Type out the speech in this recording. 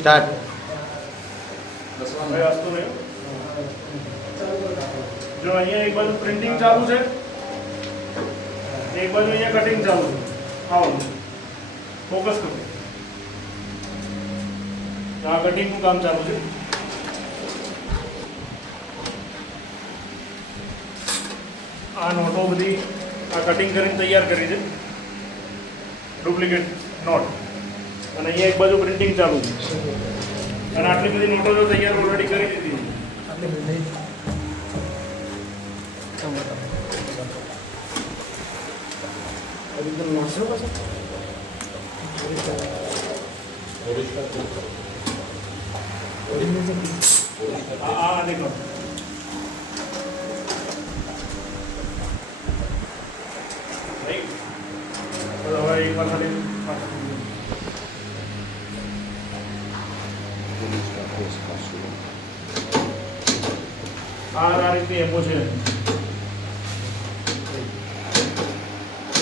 Start. ભાઈ વાસ્તુ નહીં. જો અહીંયા એક બાજુ પ્રિન્ટિંગ ચાલુ છે, એક બાજુ અહીંયા કટિંગ ચાલુ છે. આવો ફોકસ કરો. આ કટિંગનું કામ ચાલુ છે. આ નોટો બધી આ કટિંગ કરીને તૈયાર કરી છે, ડુપ્લિકેટ નોટ. અને અહીંયા એક બાજુ પ્રિન્ટિંગ ચાલુ છે. અને આટલી બધી નોટો જો તૈયાર ઓલરેડી કરી દીધી છે. આ દેખો રાઈટ. હવે એક વાર ખાલી આ રીતની એમો છે.